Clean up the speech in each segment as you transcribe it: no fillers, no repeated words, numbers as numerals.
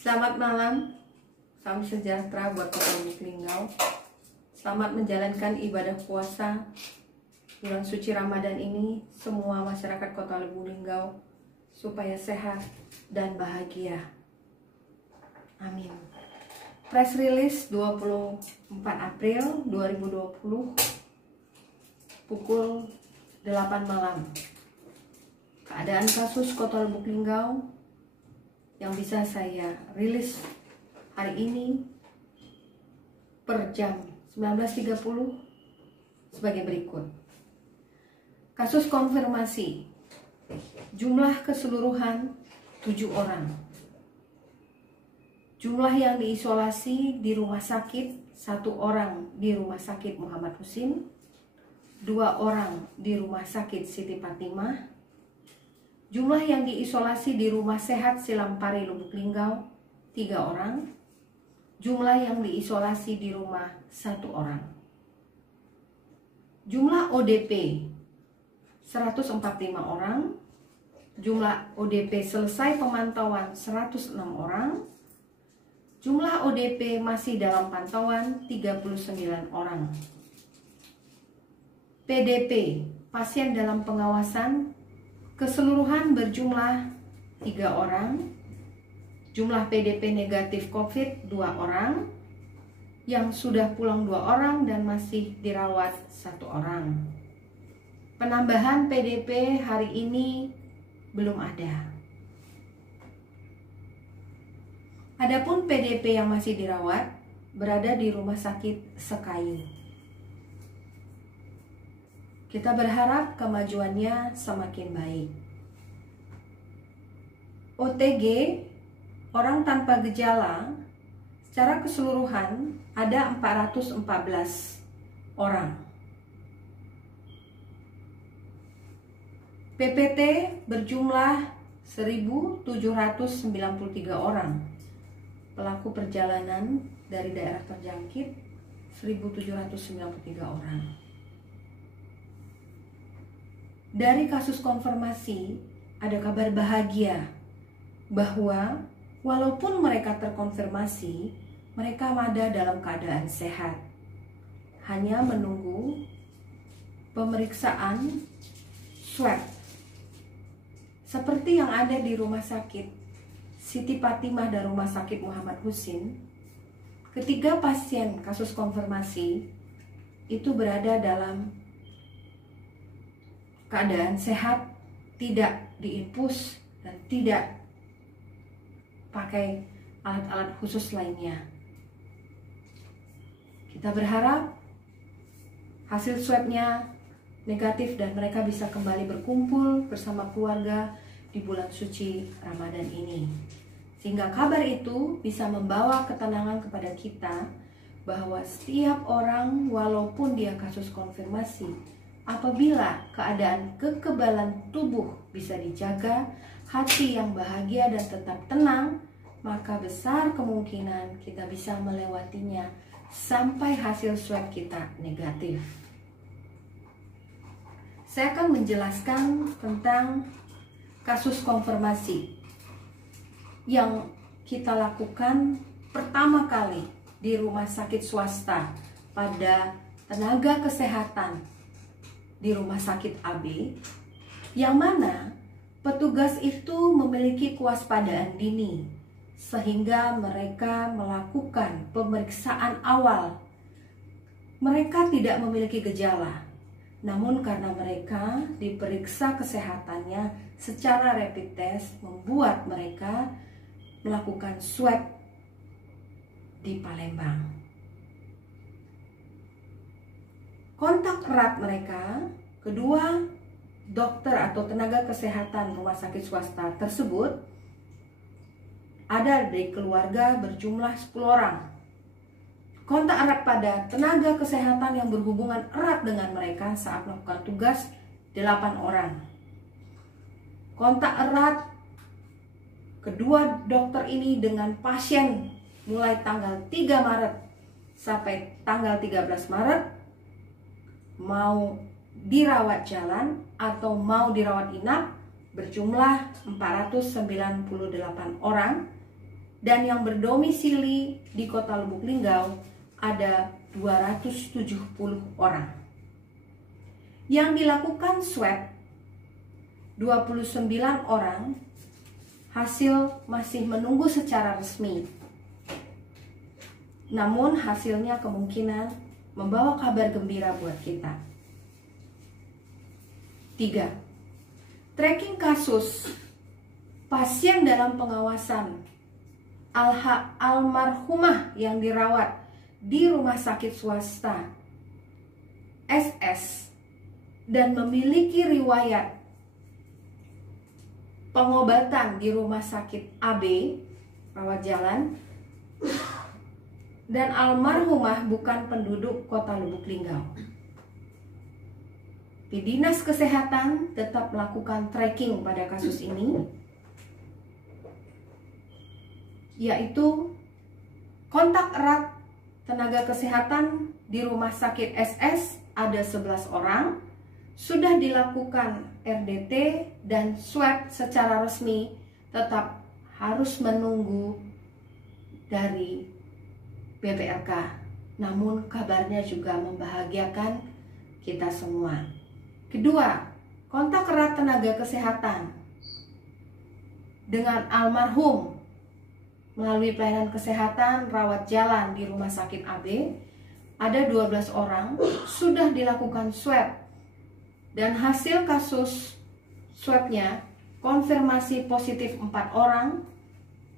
Selamat malam, salam sejahtera buat Kota Lubuk Linggau. Selamat menjalankan ibadah puasa bulan suci Ramadan ini, semua masyarakat Kota Lubuk Linggau supaya sehat dan bahagia. Amin. Press release 24 April 2020 pukul 8 malam. Keadaan kasus Kota Lubuk Linggau yang bisa saya rilis hari ini per jam 19.30 sebagai berikut. Kasus konfirmasi, jumlah keseluruhan 7 orang. Jumlah yang diisolasi di rumah sakit, 1 orang di rumah sakit Muhammad Husin, 2 orang di rumah sakit Siti Fatimah. Jumlah yang diisolasi di Rumah Sehat Silampari Lubuk Linggau 3 orang. Jumlah yang diisolasi di rumah 1 orang. Jumlah ODP 145 orang. Jumlah ODP selesai pemantauan 106 orang. Jumlah ODP masih dalam pantauan 39 orang. PDP pasien dalam pengawasan keseluruhan berjumlah 3 orang. Jumlah PDP negatif COVID 2 orang. Yang sudah pulang 2 orang dan masih dirawat 1 orang. Penambahan PDP hari ini belum ada. Adapun PDP yang masih dirawat berada di Rumah Sakit Sekayu. Kita berharap kemajuannya semakin baik. OTG, orang tanpa gejala, secara keseluruhan ada 414 orang. PPT berjumlah 1.793 orang. Pelaku perjalanan dari daerah terjangkit 1.793 orang. Dari kasus konfirmasi, ada kabar bahagia bahwa walaupun mereka terkonfirmasi, mereka ada dalam keadaan sehat. Hanya menunggu pemeriksaan swab. Seperti yang ada di Rumah Sakit Siti Fatimah dan Rumah Sakit Muhammad Husin, ketiga pasien kasus konfirmasi itu berada dalam keadaan sehat, tidak diinfus dan tidak pakai alat-alat khusus lainnya. Kita berharap hasil swabnya negatif dan mereka bisa kembali berkumpul bersama keluarga di bulan suci Ramadan ini. Sehingga kabar itu bisa membawa ketenangan kepada kita bahwa setiap orang walaupun dia kasus konfirmasi, apabila keadaan kekebalan tubuh bisa dijaga, hati yang bahagia dan tetap tenang, maka besar kemungkinan kita bisa melewatinya sampai hasil swab kita negatif. Saya akan menjelaskan tentang kasus konfirmasi yang kita lakukan pertama kali di rumah sakit swasta pada tenaga kesehatan di Rumah Sakit AB, yang mana petugas itu memiliki kewaspadaan dini sehingga mereka melakukan pemeriksaan awal. Mereka tidak memiliki gejala, namun karena mereka diperiksa kesehatannya secara rapid test membuat mereka melakukan swab di Palembang. Kontak erat mereka, kedua dokter atau tenaga kesehatan rumah sakit swasta tersebut ada dari keluarga berjumlah 10 orang. Kontak erat pada tenaga kesehatan yang berhubungan erat dengan mereka saat melakukan tugas 8 orang. Kontak erat kedua dokter ini dengan pasien mulai tanggal 3 Maret sampai tanggal 13 Maret mau dirawat jalan atau mau dirawat inap berjumlah 498 orang dan yang berdomisili di Kota Lubuk Linggau ada 270 orang. Yang dilakukan swab 29 orang, hasil masih menunggu secara resmi. Namun hasilnya kemungkinan membawa kabar gembira buat kita. 3. Tracking kasus pasien dalam pengawasan almarhumah yang dirawat di rumah sakit swasta SS dan memiliki riwayat pengobatan di rumah sakit AB rawat jalan, dan almarhumah bukan penduduk Kota Lubuk Linggau. Dinas Kesehatan tetap melakukan tracking pada kasus ini, yaitu kontak erat tenaga kesehatan di rumah sakit SS ada 11 orang, sudah dilakukan RDT dan swab secara resmi, tetap harus menunggu dari BPLK. Namun kabarnya juga membahagiakan kita semua. Kedua, kontak erat tenaga kesehatan dengan almarhum melalui pelayanan kesehatan rawat jalan di rumah sakit AB ada 12 orang, sudah dilakukan swab dan hasil kasus swabnya konfirmasi positif 4 orang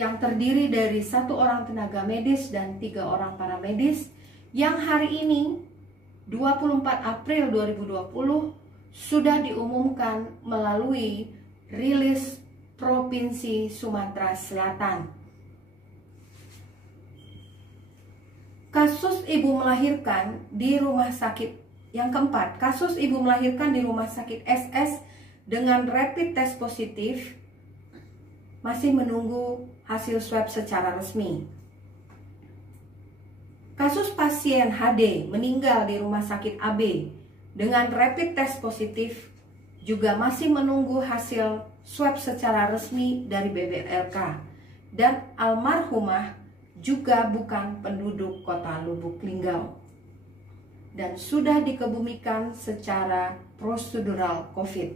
yang terdiri dari 1 orang tenaga medis dan 3 orang paramedis, yang hari ini 24 April 2020 sudah diumumkan melalui rilis Provinsi Sumatera Selatan. Kasus ibu melahirkan di rumah sakit yang keempat, kasus ibu melahirkan di rumah sakit SS dengan rapid test positif masih menunggu hasil swab secara resmi. Kasus pasien HD meninggal di rumah sakit AB dengan rapid test positif juga masih menunggu hasil swab secara resmi dari BPLK, dan almarhumah juga bukan penduduk Kota Lubuk Linggau dan sudah dikebumikan secara prosedural COVID.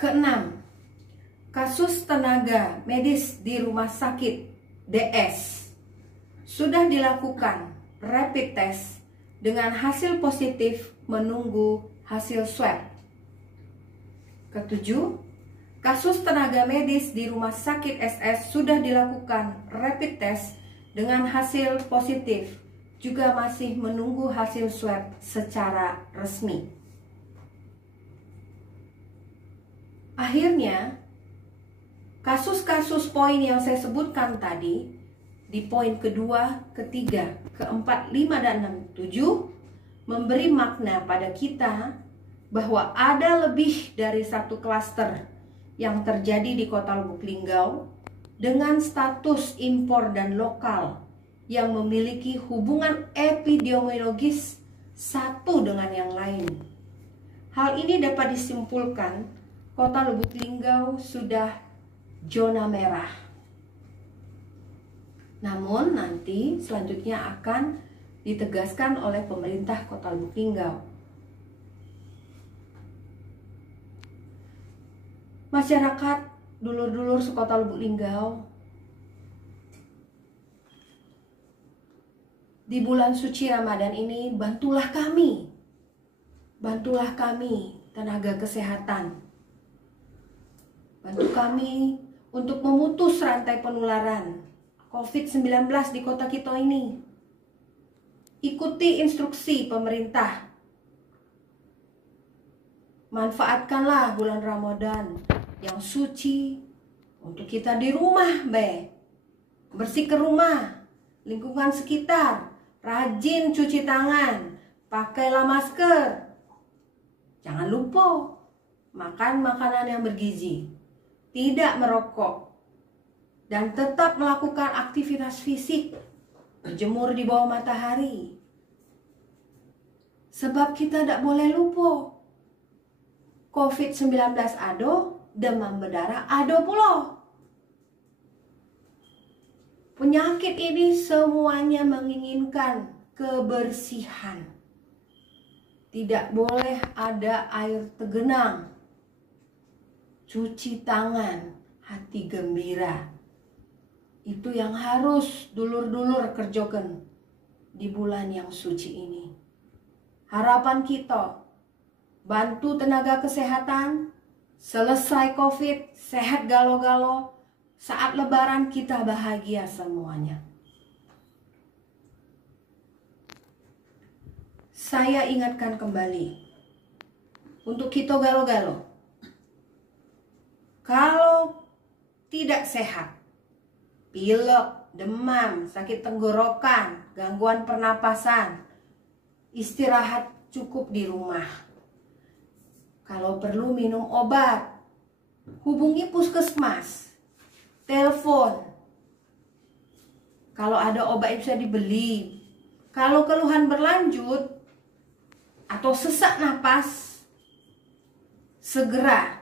Keenam, kasus tenaga medis di rumah sakit DS sudah dilakukan rapid test dengan hasil positif menunggu hasil swab. Ketujuh, kasus tenaga medis di rumah sakit SS sudah dilakukan rapid test dengan hasil positif, juga masih menunggu hasil swab secara resmi. Akhirnya, kasus-kasus poin yang saya sebutkan tadi di poin kedua, ketiga, keempat, 5, dan 6, 7 memberi makna pada kita bahwa ada lebih dari satu klaster yang terjadi di Kota Lubuk Linggau dengan status impor dan lokal yang memiliki hubungan epidemiologis satu dengan yang lain. Hal ini dapat disimpulkan Kota Lubuk Linggau sudah zona merah. Namun nanti selanjutnya akan ditegaskan oleh pemerintah Kota Lubuk Linggau. Masyarakat, dulur-dulur sekota Lubuk Linggau, di bulan suci Ramadan ini bantulah kami tenaga kesehatan. Bantu kami untuk memutus rantai penularan COVID-19 di kota kita ini. Ikuti instruksi pemerintah. Manfaatkanlah bulan Ramadan yang suci untuk kita di rumah, bersihkan rumah, lingkungan sekitar, rajin cuci tangan, pakailah masker. Jangan lupa makan makanan yang bergizi, tidak merokok, dan tetap melakukan aktivitas fisik, berjemur di bawah matahari. Sebab kita tidak boleh lupa, COVID-19 ada, demam berdarah, ada pula. Penyakit ini semuanya menginginkan kebersihan. Tidak boleh ada air tergenang. Cuci tangan, hati gembira. Itu yang harus dulur-dulur kerjakan di bulan yang suci ini. Harapan kita, bantu tenaga kesehatan, selesai COVID, sehat galo-galo. Saat lebaran kita bahagia semuanya. Saya ingatkan kembali, untuk kita galo-galo, kalau tidak sehat, pilek, demam, sakit tenggorokan, gangguan pernapasan, istirahat cukup di rumah. Kalau perlu minum obat, hubungi puskesmas, telepon. Kalau ada obat yang bisa dibeli. Kalau keluhan berlanjut atau sesak napas, segera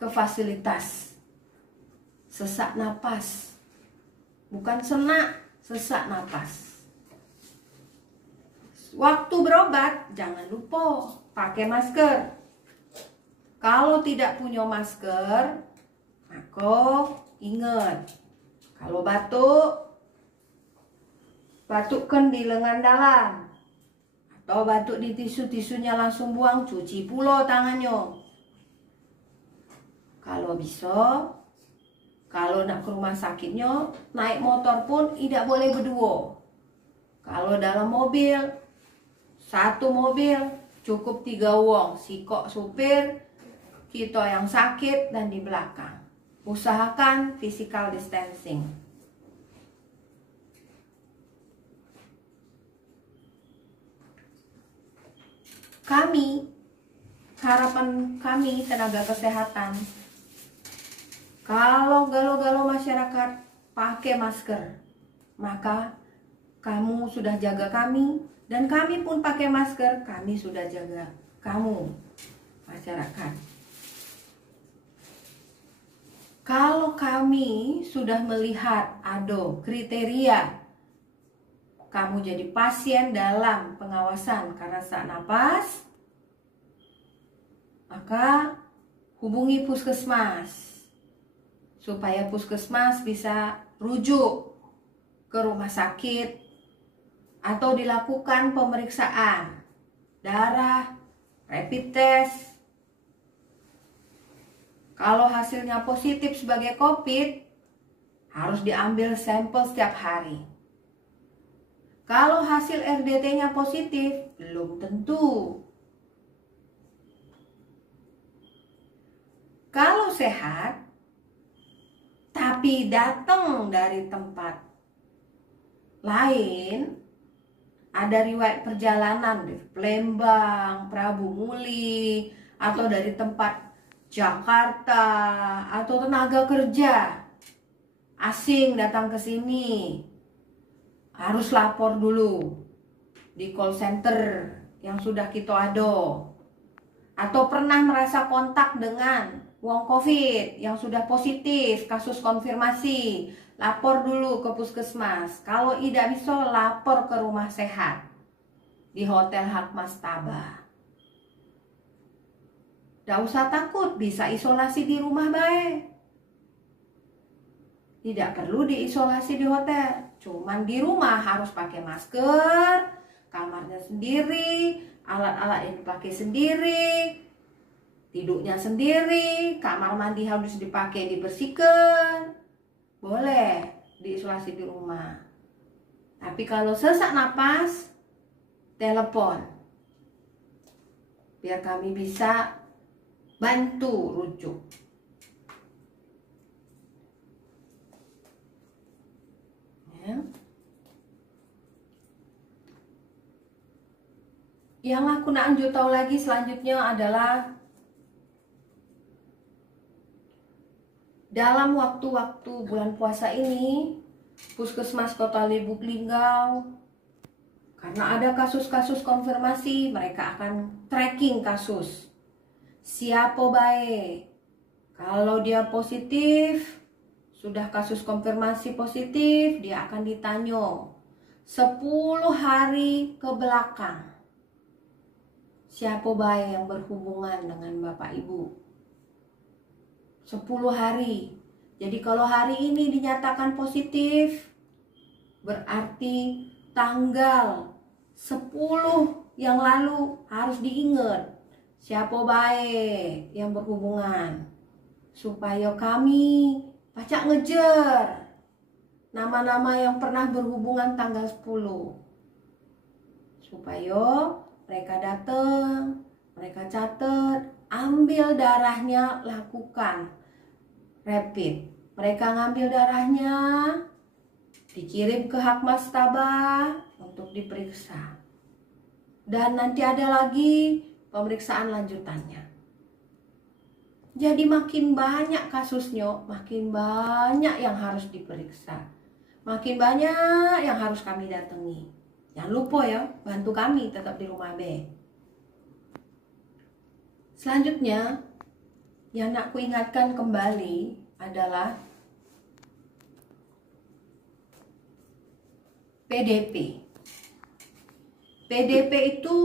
ke fasilitas. Sesak napas, bukan senak, sesak napas. Waktu berobat, jangan lupa pakai masker. Kalau tidak punya masker, maka ingat, kalau batukkan di lengan dalam, atau batuk di tisu-tisunya langsung buang, cuci pula tangannya. Kalau bisa, kalau nak ke rumah sakitnya, naik motor pun tidak boleh berdua. Kalau dalam mobil, satu mobil cukup 3 orang, sikok supir, kita yang sakit dan di belakang. Usahakan physical distancing. Harapan kami tenaga kesehatan, kalau galo-galo masyarakat pakai masker, maka kamu sudah jaga kami, dan kami pun pakai masker, kami sudah jaga kamu, masyarakat. Kalau kami sudah melihat ada kriteria kamu jadi pasien dalam pengawasan karena sesak napas, maka hubungi puskesmas supaya puskesmas bisa rujuk ke rumah sakit atau dilakukan pemeriksaan darah, rapid test. Kalau hasilnya positif sebagai COVID, harus diambil sampel setiap hari. Kalau hasil RDT-nya positif, belum tentu. Kalau sehat, tapi datang dari tempat lain, ada riwayat perjalanan dari Palembang, Prabu Muli, atau dari tempat Jakarta, atau tenaga kerja asing datang ke sini, harus lapor dulu di call center yang sudah kita ada. Atau pernah merasa kontak dengan wong COVID yang sudah positif, kasus konfirmasi, lapor dulu ke puskesmas. Kalau tidak bisa, lapor ke rumah sehat di Hotel Hak Mastaba. Tidak usah takut, bisa isolasi di rumah baik. Tidak perlu diisolasi di hotel, cuman di rumah harus pakai masker, kamarnya sendiri, alat-alat yang dipakai sendiri, tidurnya sendiri, kamar mandi harus dipakai, dibersihkan. Boleh diisolasi di rumah. Tapi kalau sesak napas, telepon, biar kami bisa bantu rujuk. Ya. Yang aku nak anjur tahu lagi selanjutnya adalah dalam waktu-waktu bulan puasa ini, Puskesmas Kota Lubuk Linggau, karena ada kasus-kasus konfirmasi, mereka akan tracking kasus. Siapa baik Kalau dia positif, sudah kasus konfirmasi positif, dia akan ditanya 10 hari ke belakang. Siapa baik yang berhubungan dengan Bapak Ibu? 10 hari. Jadi kalau hari ini dinyatakan positif, berarti tanggal 10 yang lalu harus diingat. Siapa baik yang berhubungan? Supaya kami pacak ngejar nama-nama yang pernah berhubungan tanggal 10. Supaya mereka datang, mereka catat, ambil darahnya, lakukan rapid. Mereka ngambil darahnya, dikirim ke Hakmas Tabah untuk diperiksa. Dan nanti ada lagi pemeriksaan lanjutannya. Jadi makin banyak kasusnya, makin banyak yang harus diperiksa. Makin banyak yang harus kami datangi. Jangan lupa ya, bantu kami tetap di rumah B. Selanjutnya, yang nak ku ingatkan kembali adalah PDP. PDP itu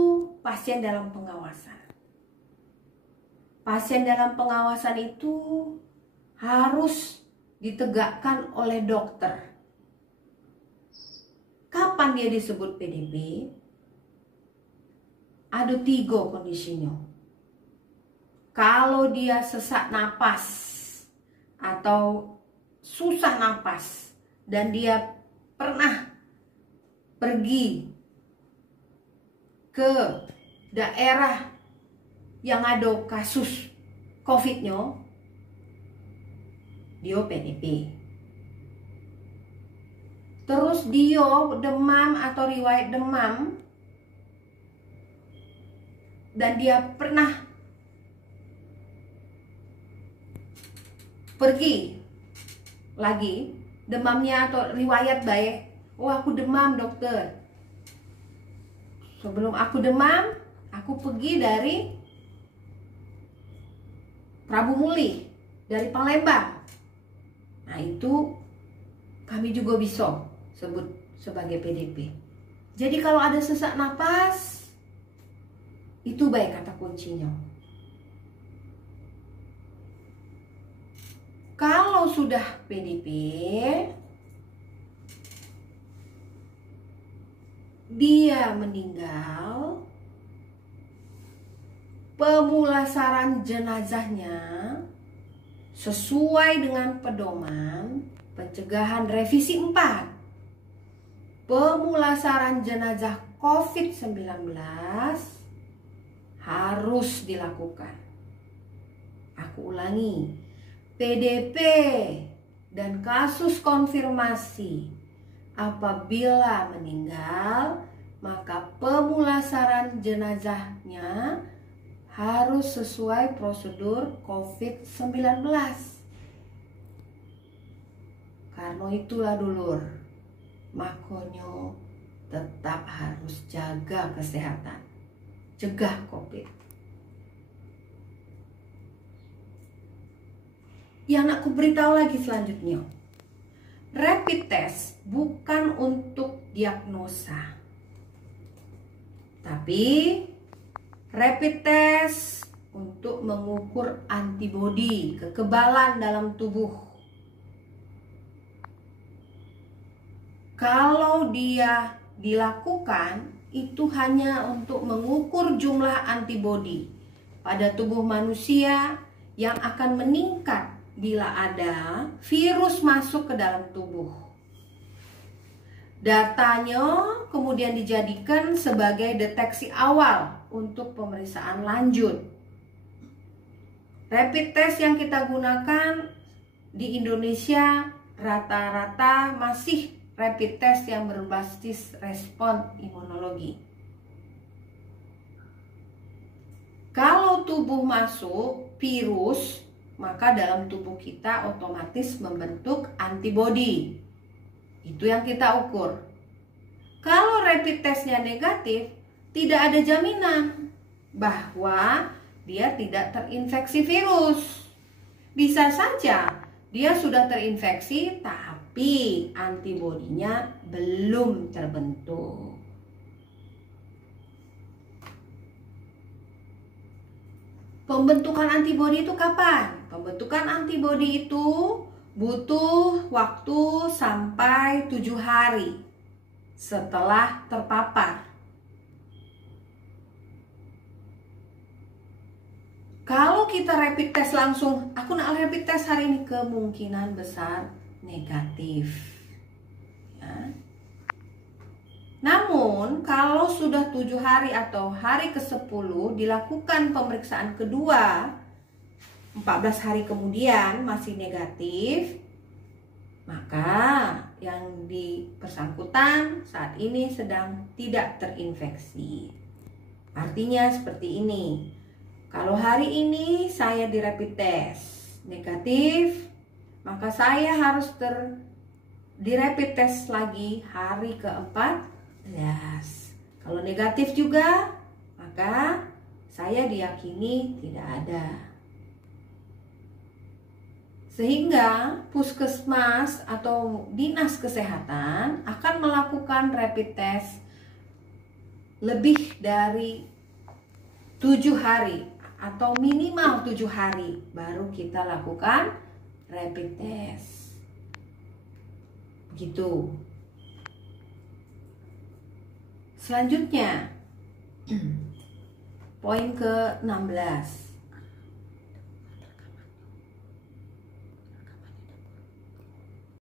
pasien dalam pengawasan. Pasien dalam pengawasan itu harus ditegakkan oleh dokter. Kapan dia disebut PDP? Ada 3 kondisinya. Kalau dia sesak napas atau susah napas dan dia pernah pergi ke daerah yang ada kasus COVID-nya, dia PDP. Terus dia demam atau riwayat demam dan dia pernah pergi lagi demamnya atau riwayat baik, oh aku demam dokter, sebelum aku demam aku pergi dari Prabu Muli, dari Palembang. Nah itu kami juga bisa sebut sebagai PDP. Jadi kalau ada sesak napas, itu baik kata kuncinya. Kalau sudah PDP, dia meninggal, pemulasaran jenazahnya sesuai dengan pedoman pencegahan revisi 4. Pemulasaran jenazah COVID-19 harus dilakukan. Aku ulangi, PDP dan kasus konfirmasi apabila meninggal, maka pemulasaran jenazahnya harus sesuai prosedur COVID-19. Karena itulah dulur, makanya tetap harus jaga kesehatan, cegah COVID. Yang nak ku beritahu lagi selanjutnya, rapid test bukan untuk diagnosa, tapi rapid test untuk mengukur antibodi, kekebalan dalam tubuh. Kalau dia dilakukan, itu hanya untuk mengukur jumlah antibodi pada tubuh manusia yang akan meningkat bila ada virus masuk ke dalam tubuh. Datanya kemudian dijadikan sebagai deteksi awal untuk pemeriksaan lanjut. Rapid test yang kita gunakan di Indonesia rata-rata masih rapid test yang berbasis respon imunologi. Kalau tubuh masuk virus, maka dalam tubuh kita otomatis membentuk antibodi. Itu yang kita ukur. Kalau rapid testnya negatif, tidak ada jaminan bahwa dia tidak terinfeksi virus. Bisa saja dia sudah terinfeksi tapi antibodinya belum terbentuk. Pembentukan antibodi itu kapan? Pembentukan antibodi itu butuh waktu sampai 7 hari setelah terpapar. Kalau kita rapid test langsung, aku nak rapid test hari ini, kemungkinan besar negatif. Ya. Namun, kalau sudah 7 hari atau hari ke-10 dilakukan pemeriksaan kedua, 14 hari kemudian masih negatif, maka yang bersangkutan saat ini sedang tidak terinfeksi. Artinya seperti ini. Kalau hari ini saya di rapid test negatif, maka saya harus di rapid test lagi hari ke-14. Kalau negatif juga, maka saya diyakini tidak ada. Sehingga puskesmas atau dinas kesehatan akan melakukan rapid test lebih dari 7 hari atau minimal 7 hari baru kita lakukan rapid test. Begitu. Selanjutnya, poin ke-16.